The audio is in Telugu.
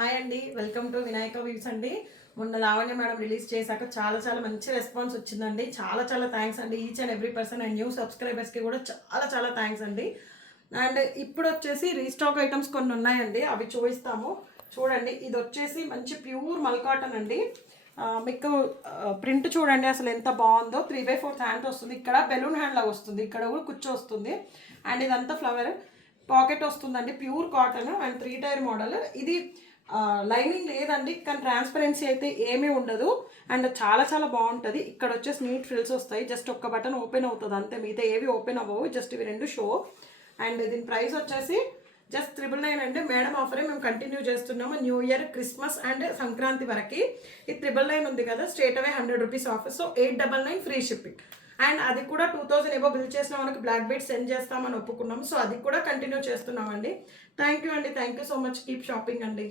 హాయ్ అండి, వెల్కమ్ టు వినాయక వీవ్స్ అండి. మొన్న లావణ్య మేడం రిలీజ్ చేశాక చాలా మంచి రెస్పాన్స్ వచ్చిందండి. చాలా థ్యాంక్స్ అండి each and every person. And new సబ్స్క్రైబర్స్కి కూడా చాలా థ్యాంక్స్ అండి. అండ్ ఇప్పుడు వచ్చేసి రీస్టాక్ ఐటమ్స్ కొన్ని ఉన్నాయండి, అవి చూపిస్తాము చూడండి. ఇది వచ్చేసి మంచి ప్యూర్ మల్కాటన్ అండి. మీకు ప్రింట్ చూడండి అసలు ఎంత బాగుందో. 3/4 హ్యాండ్ వస్తుంది, ఇక్కడ బెలూన్ హ్యాండ్ లాగా వస్తుంది, ఇక్కడ కూడా కుచ్చు వస్తుంది. అండ్ ఇదంతా ఫ్లవర్ పాకెట్ వస్తుందండి, pure cotton and 3 tier model. ఇది లైనింగ్ లేదండి, కానీ ట్రాన్స్పరెన్సీ అయితే ఏమీ ఉండదు. అండ్ చాలా బాగుంటుంది. ఇక్కడ వచ్చేసి నీట్ ఫ్రిల్స్ వస్తాయి, జస్ట్ ఒక్క బటన్ ఓపెన్ అవుతుంది అంతే, మిగతా ఏవి ఓపెన్ అవ్వవు, జస్ట్ ఇవి రెండు షో. అండ్ దీని ప్రైస్ వచ్చేసి జస్ట్ 999 అండి. మేడం ఆఫరే మేము కంటిన్యూ చేస్తున్నాము new year, Christmas and Sankranti వరకు. ఇది 999 ఉంది కదా, straight away 100 rupees offer. So 899 free shipping. And అది కూడా 2000 ఏవో బిల్ చేసిన మనకి బ్లాక్ బీట్ సెండ్ చేస్తామని ఒప్పుకున్నాము. సో అది కూడా కంటిన్యూ చేస్తున్నామండి. థ్యాంక్ యూ అండి, thank you so much. Keep shopping అండి.